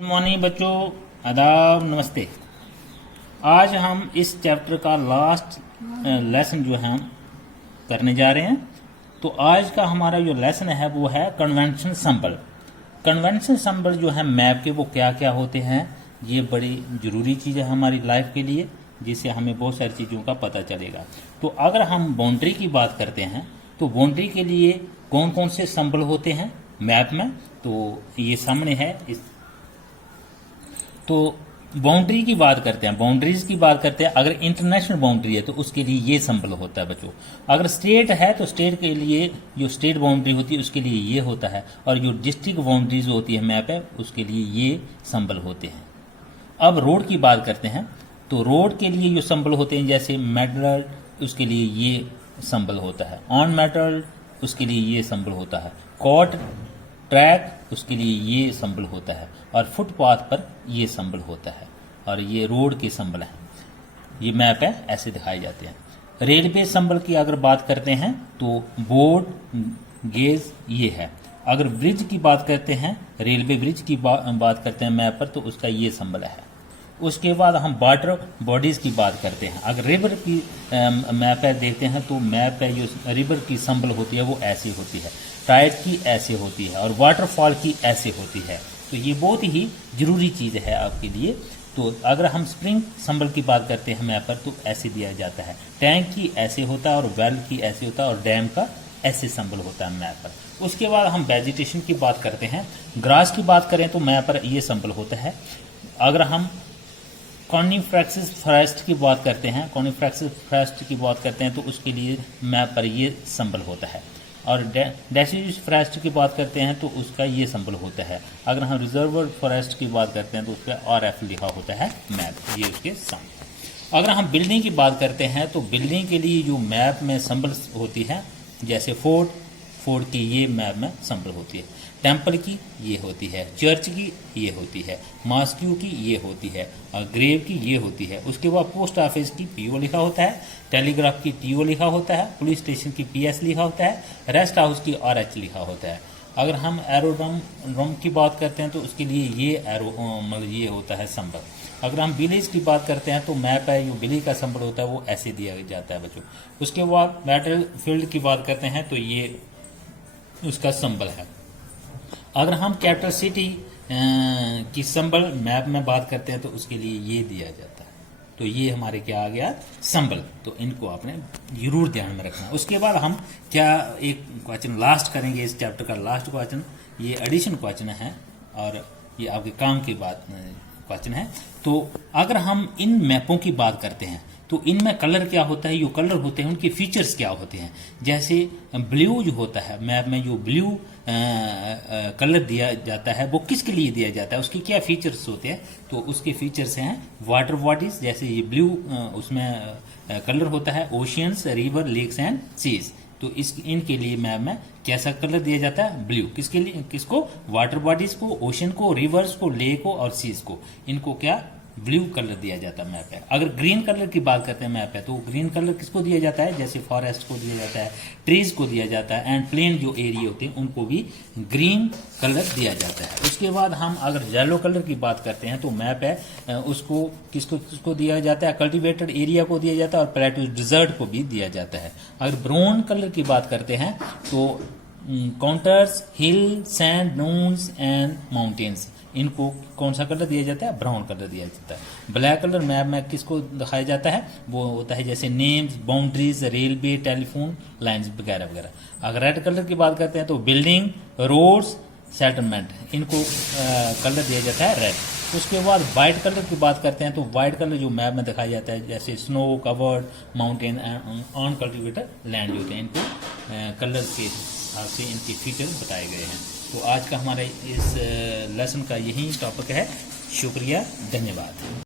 Good morning बच्चों, आदाब, नमस्ते। आज हम इस चैप्टर का लास्ट लेसन जो है हम करने जा रहे हैं। तो आज का हमारा जो लेसन है वो है कन्वेंशन सिंबल। कन्वेंशन सिंबल जो है मैप के वो क्या क्या होते हैं, ये बड़ी ज़रूरी चीज़ है हमारी लाइफ के लिए, जिससे हमें बहुत सारी चीज़ों का पता चलेगा। तो अगर हम बाउंड्री की बात करते हैं तो बाउंड्री के लिए कौन कौन से सिंबल होते हैं मैप में, तो ये सामने है। तो बाउंड्री की बात करते हैं, बाउंड्रीज की बात करते हैं। अगर इंटरनेशनल बाउंड्री है तो उसके लिए ये सिंबल होता है बच्चों। अगर स्टेट है तो स्टेट के लिए जो स्टेट बाउंड्री होती है उसके लिए ये होता है, और जो डिस्ट्रिक्ट बाउंड्रीज होती है मैप है उसके लिए ये सिंबल होते हैं। अब रोड की बात करते हैं तो रोड के लिए जो सिंबल होते हैं, जैसे मेटल उसके लिए ये सिंबल होता है, ऑन मेटल उसके लिए ये सिंबल होता है, कॉट ट्रैक उसके लिए ये सिंबल होता है, और फुटपाथ पर ये सिंबल होता है। और ये रोड के सिंबल हैं, ये मैप है ऐसे दिखाए जाते हैं। रेलवे सिंबल की अगर बात करते हैं तो बोर्ड गेज ये है। अगर ब्रिज की बात करते हैं, रेलवे ब्रिज की बात करते हैं मैप पर, तो उसका ये सिंबल है। उसके बाद हम वाटर बॉडीज की बात करते हैं। अगर रिवर की मैप है देखते हैं तो मैप है जो रिवर की सिंबल होती है वो ऐसी होती है, टाइड की ऐसे होती है, और वाटरफॉल की ऐसे होती है। तो ये बहुत ही जरूरी चीज़ है आपके लिए। तो अगर हम स्प्रिंग सिंबल की बात करते हैं मैप पर तो ऐसे दिया जाता है, टैंक की ऐसे होता है, और वेल की ऐसे होता है, और डैम का ऐसे सिंबल होता है मैप पर। उसके बाद हम वेजिटेशन की बात करते हैं। ग्रास की बात करें तो मैप पर ये सिंबल होता है। अगर हम कॉनिफ्रेक्सिस फॉरेस्ट की बात करते हैं, कॉनिफ्रेक्सिस फॉरेस्ट की बात करते हैं तो उसके लिए मैप पर ये सिंबल होता है। और डेसिड्यूस फॉरेस्ट की बात करते हैं तो उसका ये सिंबल होता है। अगर हम रिजर्व फॉरेस्ट की बात करते हैं तो उसका RF लिखा होता है मैप, ये उसके सामने। अगर हम बिल्डिंग की बात करते हैं तो बिल्डिंग के लिए जो मैप में सिंबल होती है, जैसे फोर्ट की ये मैप में सिंबल होती है, टेम्पल की ये होती है, चर्च की ये होती है, मॉस्क्यू की ये होती है, और ग्रेव की ये होती है। उसके बाद पोस्ट ऑफिस की PO लिखा होता है, टेलीग्राफ की TO लिखा होता है, पुलिस स्टेशन की PS लिखा होता है, रेस्ट हाउस की RH लिखा होता है। अगर हम एरोड्रम की बात करते हैं तो उसके लिए ये एरो मतलब ये होता है सिंबल। अगर हम विलेज की बात करते हैं तो मैप है जो विलेज का सिंबल होता है वो ऐसे दिया जाता है बच्चों। उसके बाद बैटल फील्ड की बात करते हैं तो ये उसका सिंबल है। अगर हम कैपिटल सिटी की सिंबल मैप में बात करते हैं तो उसके लिए ये दिया जाता है। तो ये हमारे क्या आ गया सिंबल, तो इनको आपने जरूर ध्यान में रखना। उसके बाद हम क्या एक क्वेश्चन लास्ट करेंगे, इस चैप्टर का लास्ट क्वेश्चन, ये एडिशन क्वेश्चन है और ये आपके काम की बात क्वेश्चन है। तो अगर हम इन मैपों की बात करते हैं तो इनमें कलर क्या होता है, जो कलर होते हैं उनके फीचर्स क्या होते हैं। जैसे ब्लू जो होता है मैप में, जो ब्लू कलर दिया जाता है वो किसके लिए दिया जाता है, उसके क्या फीचर्स होते हैं, तो उसके फीचर्स हैं वाटर बॉडीज, जैसे ये ब्लू उसमें कलर होता है oceans, rivers, lakes and seas. तो इनके लिए मैप में कैसा कलर दिया जाता है, ब्लू। किसके लिए, किसको, वाटर बॉडीज को, ओशन को, रिवर्स को, लेक को और सीज को, इनको क्या ब्लू कलर दिया जाता है मैप है। अगर ग्रीन कलर की बात करते हैं मैप है तो ग्रीन कलर किसको दिया जाता है, जैसे फॉरेस्ट को दिया जाता है, ट्रीज को दिया जाता है, एंड प्लेन जो एरिया होते हैं उनको भी ग्रीन कलर दिया जाता है। उसके बाद हम अगर येलो कलर की बात करते हैं तो मैप है उसको किसको दिया जाता है, कल्टिवेटेड एरिया को दिया जाता है, और प्लेटू डिजर्ट को भी दिया जाता है। अगर ब्राउन कलर की बात करते हैं तो counters, hill, sand, dunes and mountains, इनको कौन सा कलर दिया जाता है, ब्राउन कलर दिया जाता है। ब्लैक कलर मैप में किसको दिखाया जाता है, वो होता है जैसे names, boundaries, railway, telephone lines वगैरह वगैरह। अगर रेड कलर की बात करते हैं तो बिल्डिंग, रोड्स, सेटलमेंट, इनको कलर दिया जाता है रेड। उसके बाद वाइट कलर की बात करते हैं तो वाइट कलर जो मैप में दिखाया जाता है, जैसे snow covered mountain and on cultivated land जो होते हैं, इनको कलर के हिसाब से इनके फीचर्स बताए गए हैं। तो आज का हमारे इस लेसन का यही टॉपिक है। शुक्रिया, धन्यवाद।